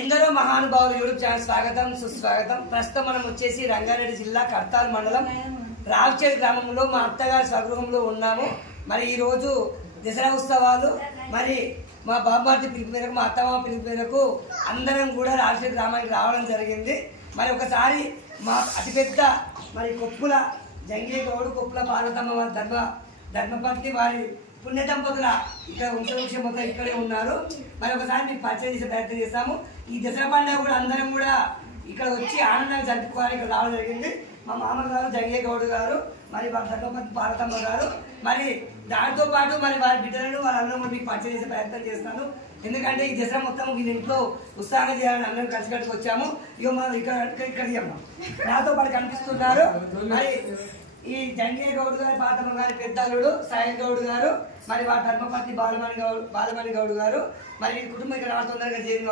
ఎందరో మహానుభావులు YouTube channel స్వాగతం సుస్వాగతం. ప్రస్తుతం మనం వచ్చేసి రంగారెడ్డి జిల్లా కర్తాల్ మండలం రావుచేరు గ్రామంలో మా అత్తగారి స్వగృహంలో ఉన్నాము. మరి ఈ రోజు దసరా ఉత్సవాలు, మరి మా బాబార్ది పిలుపు మేరకు, మా అత్తమ్మ పిలుపు మేరకు అందరం కూడా రావుచేరు గ్రామానికి రావడం జరిగింది. మరి ఒకసారి మా అతిపెద్ద మరి కొప్పుల జంగే గౌడు, కొప్పుల పార్వతమ్మ ధర్మపత్ని వారి పుణ్య దంపతుల ఇక్కడ వంశవృక్షం మొత్తం ఇక్కడే ఉన్నారు. మరి ఒకసారి మీకు పరిచయం చేసే ప్రయత్నం చేస్తాము. ఈ దసరా పండుగ కూడా అందరం కూడా ఇక్కడ వచ్చి ఆనందంగా జరుపుకోవాలి ఇక్కడ రావడం జరిగింది. మా మామగారు జంగే గౌడ్ గారు, మరి వారి ధర్మపత్ని పార్వతమ్మ గారు, మరి దాంతో పాటు మరి వారి బిడ్డలను వాళ్ళందరూ మీకు పరిచయం చేసే ప్రయత్నం చేస్తాను. ఎందుకంటే ఈ దసరా మొత్తం వీళ్ళ ఇంట్లో ఉత్సాహంగా చేయాలని అందరం కలిసికట్టుకు వచ్చాము. ఇక మనం ఇక్కడ నాతో పాటు కనిపిస్తున్నారు మరి ఈ జంగే గౌడ్ గారి పాతమ్మ గారి పెద్దల్లుడు సాయి గౌడ్ గారు, మరి వారి ధర్మపత్ని బాలమణి గౌడ్ గారు, మరి కుటుంబం ఇక్కడ తొందరగా చేరిన